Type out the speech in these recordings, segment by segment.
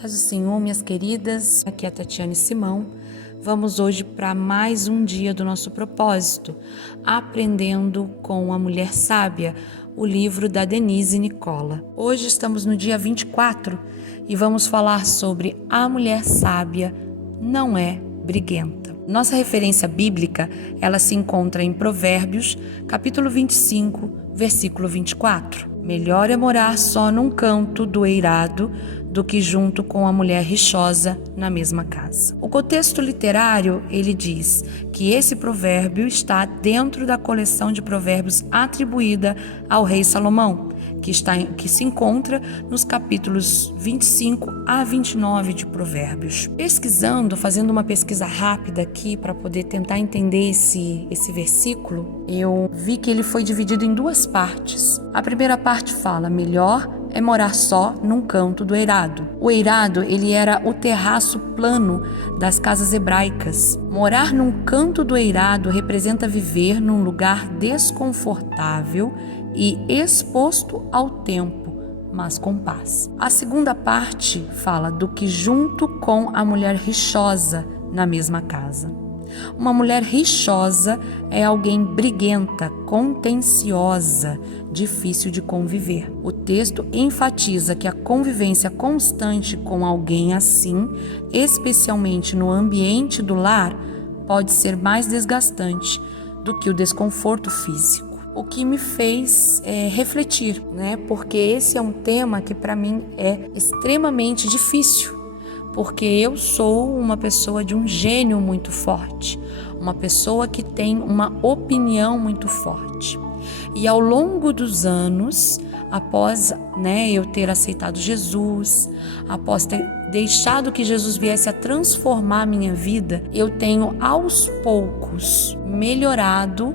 Paz do Senhor, minhas queridas, aqui é a Tatiane Simão. Vamos hoje para mais um dia do nosso propósito, Aprendendo com a Mulher Sábia, o livro da Denise Nicola. Hoje estamos no dia 24 e vamos falar sobre a mulher sábia não é briguenta. Nossa referência bíblica, ela se encontra em Provérbios, capítulo 25, versículo 24. Melhor é morar só num canto do eirado do que junto com a mulher rixosa na mesma casa. O contexto literário, ele diz que esse provérbio está dentro da coleção de provérbios atribuída ao rei Salomão, que se encontra nos capítulos 25 a 29 de Provérbios. Pesquisando, fazendo uma pesquisa rápida aqui para poder tentar entender esse versículo, eu vi que ele foi dividido em duas partes. A primeira parte fala: melhor é morar só num canto do eirado. O eirado, ele era o terraço plano das casas hebraicas. Morar num canto do eirado representa viver num lugar desconfortável e exposto ao tempo, mas com paz. A segunda parte fala do que junto com a mulher rixosa na mesma casa. Uma mulher rixosa é alguém briguenta, contenciosa, difícil de conviver. O texto enfatiza que a convivência constante com alguém assim, especialmente no ambiente do lar, pode ser mais desgastante do que o desconforto físico. O que me fez refletir, Porque esse é um tema que para mim é extremamente difícil. Porque eu sou uma pessoa de um gênio muito forte, uma pessoa que tem uma opinião muito forte. E ao longo dos anos, após eu ter aceitado Jesus, após ter deixado que Jesus viesse a transformar a minha vida, eu tenho aos poucos melhorado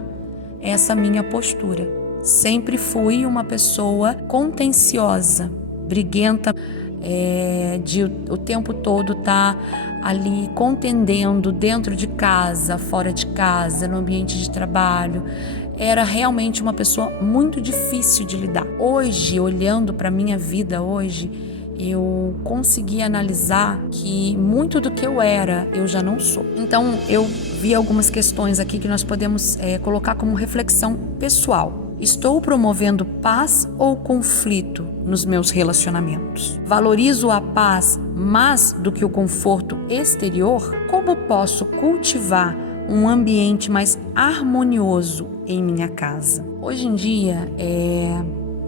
essa minha postura. Sempre fui uma pessoa contenciosa, briguenta, de o tempo todo tá ali contendendo dentro de casa, fora de casa, no ambiente de trabalho. Era realmente uma pessoa muito difícil de lidar. Hoje, olhando para minha vida hoje, eu consegui analisar que muito do que eu era, eu já não sou. Então, eu vi algumas questões aqui que nós podemos colocar como reflexão pessoal. Estou promovendo paz ou conflito nos meus relacionamentos? Valorizo a paz mais do que o conforto exterior? Como posso cultivar um ambiente mais harmonioso em minha casa? Hoje em dia,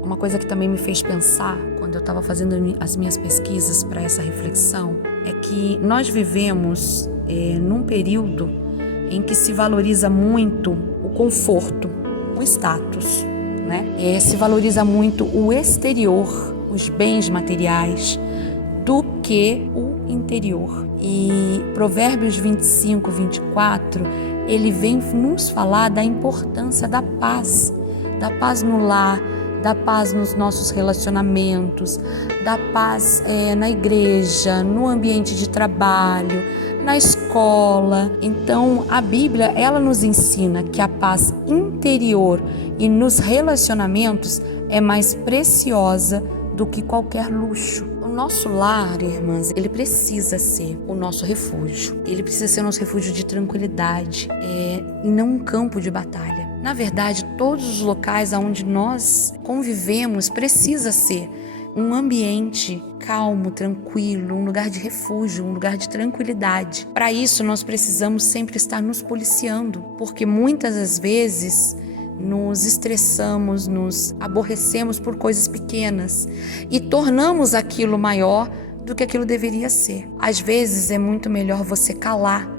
uma coisa que também me fez pensar, quando eu estava fazendo as minhas pesquisas para essa reflexão, é que nós vivemos num período em que se valoriza muito o conforto, o status, se valoriza muito o exterior, os bens materiais, do que o interior. E Provérbios 25, 24, ele vem nos falar da importância da paz no lar, da paz nos nossos relacionamentos, da paz na igreja, no ambiente de trabalho, na escola. Então, a Bíblia, ela nos ensina que a paz interior e nos relacionamentos é mais preciosa do que qualquer luxo. O nosso lar, irmãs, ele precisa ser o nosso refúgio. Ele precisa ser o nosso refúgio de tranquilidade, e não um campo de batalha. Na verdade, todos os locais onde nós convivemos precisa ser um ambiente calmo, tranquilo, um lugar de refúgio, um lugar de tranquilidade. Para isso, nós precisamos sempre estar nos policiando, porque muitas das vezes nos estressamos, nos aborrecemos por coisas pequenas e tornamos aquilo maior do que aquilo deveria ser. Às vezes, é muito melhor você calar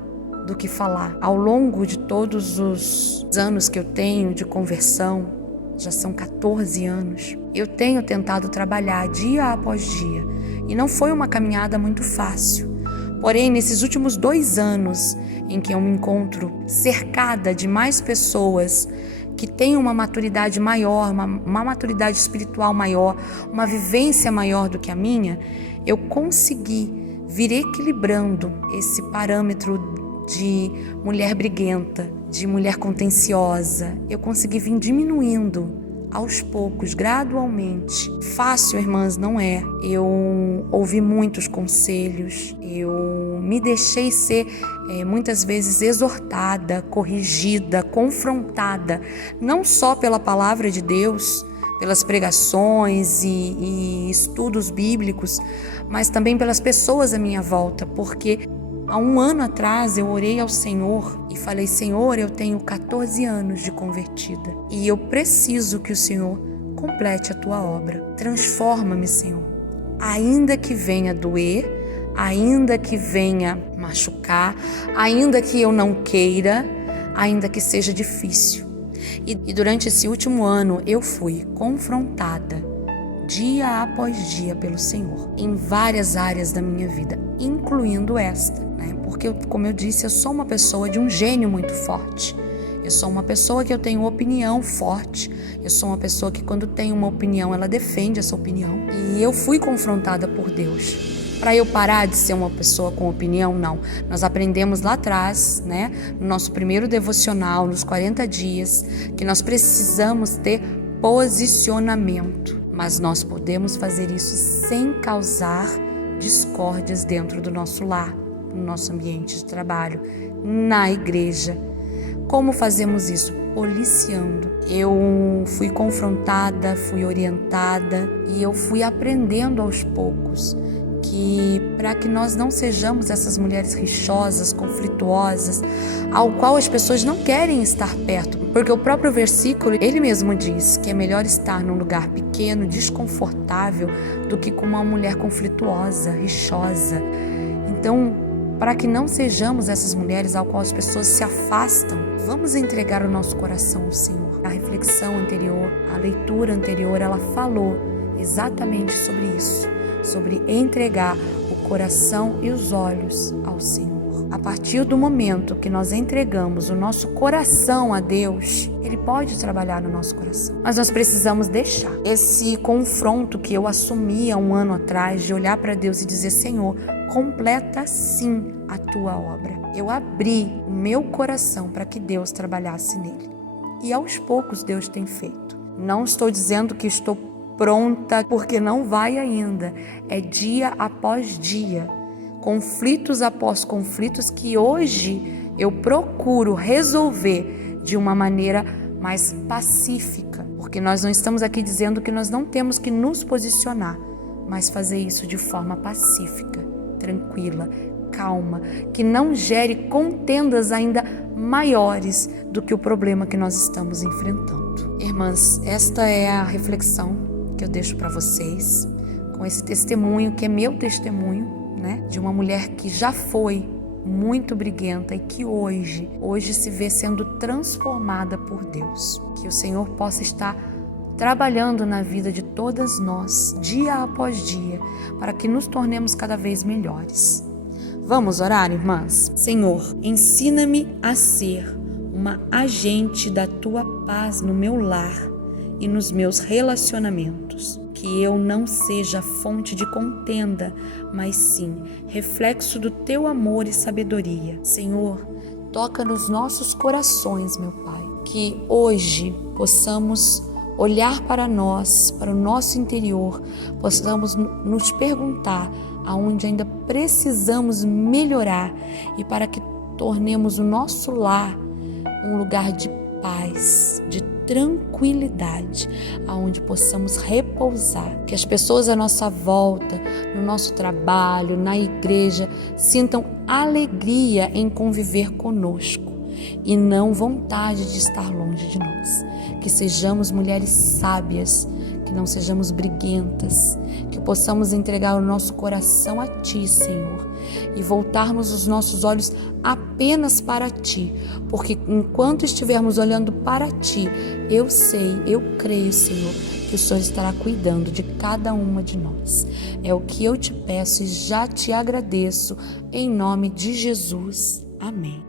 do que falar. Ao longo de todos os anos que eu tenho de conversão, já são 14 anos, eu tenho tentado trabalhar dia após dia e não foi uma caminhada muito fácil. Porém, nesses últimos 2 anos em que eu me encontro cercada de mais pessoas que têm uma maturidade maior, uma maturidade espiritual maior, uma vivência maior do que a minha, eu consegui vir equilibrando esse parâmetro de mulher briguenta, de mulher contenciosa. Eu consegui vir diminuindo aos poucos, gradualmente. Fácil, irmãs, não é. Eu ouvi muitos conselhos, eu me deixei ser muitas vezes exortada, corrigida, confrontada, não só pela palavra de Deus, pelas pregações e estudos bíblicos, mas também pelas pessoas à minha volta, porque há um ano atrás eu orei ao Senhor e falei: Senhor, eu tenho 14 anos de convertida e eu preciso que o Senhor complete a tua obra. Transforma-me, Senhor. Ainda que venha doer, ainda que venha machucar, ainda que eu não queira, ainda que seja difícil. E durante esse último ano eu fui confrontada dia após dia pelo Senhor em várias áreas da minha vida, incluindo esta, né? Porque, como eu disse, eu sou uma pessoa de um gênio muito forte. Eu sou uma pessoa que eu tenho opinião forte. Eu sou uma pessoa que, quando tem uma opinião, ela defende essa opinião. E eu fui confrontada por Deus. Para eu parar de ser uma pessoa com opinião, não. Nós aprendemos lá atrás, né, no nosso primeiro devocional, nos 40 dias, que nós precisamos ter posicionamento. Mas nós podemos fazer isso sem causar discórdias dentro do nosso lar, no nosso ambiente de trabalho, na igreja. Como fazemos isso? Policiando. Eu fui confrontada, fui orientada e eu fui aprendendo aos poucos que, para que nós não sejamos essas mulheres rixosas, conflituosas, ao qual as pessoas não querem estar perto, porque o próprio versículo, ele mesmo diz que é melhor estar num lugar pequeno, desconfortável, do que com uma mulher conflituosa, rixosa. Então, para que não sejamos essas mulheres ao qual as pessoas se afastam, vamos entregar o nosso coração ao Senhor. A reflexão anterior, a leitura anterior, ela falou exatamente sobre isso, sobre entregar o coração e os olhos ao Senhor. A partir do momento que nós entregamos o nosso coração a Deus, Ele pode trabalhar no nosso coração. Mas nós precisamos deixar esse confronto que eu assumi há um ano atrás, de olhar para Deus e dizer: Senhor, completa sim a tua obra. Eu abri o meu coração para que Deus trabalhasse nele. E aos poucos Deus tem feito. Não estou dizendo que estou pronta, porque não vai ainda. É dia após dia, conflitos após conflitos, que hoje eu procuro resolver de uma maneira mais pacífica, porque nós não estamos aqui dizendo que nós não temos que nos posicionar, mas fazer isso de forma pacífica, tranquila, calma, que não gere contendas ainda maiores do que o problema que nós estamos enfrentando. Irmãs, esta é a reflexão que eu deixo para vocês, com esse testemunho que é meu testemunho, né? De uma mulher que já foi muito briguenta e que hoje se vê sendo transformada por Deus. Que o Senhor possa estar trabalhando na vida de todas nós, dia após dia, para que nos tornemos cada vez melhores. Vamos orar, irmãs? Senhor, ensina-me a ser uma agente da Tua paz no meu lar e nos meus relacionamentos, que eu não seja fonte de contenda, mas sim reflexo do Teu amor e sabedoria. Senhor, toca nos nossos corações, meu Pai, que hoje possamos olhar para nós, para o nosso interior, possamos nos perguntar aonde ainda precisamos melhorar e para que tornemos o nosso lar um lugar de paz, de tranquilidade, aonde possamos repousar, que as pessoas à nossa volta, no nosso trabalho, na igreja, sintam alegria em conviver conosco e não vontade de estar longe de nós. Que sejamos mulheres sábias, que não sejamos briguentas, que possamos entregar o nosso coração a Ti, Senhor, e voltarmos os nossos olhos apenas para Ti, porque enquanto estivermos olhando para Ti, eu sei, eu creio, Senhor, que o Senhor estará cuidando de cada uma de nós. É o que eu te peço e já te agradeço, em nome de Jesus. Amém.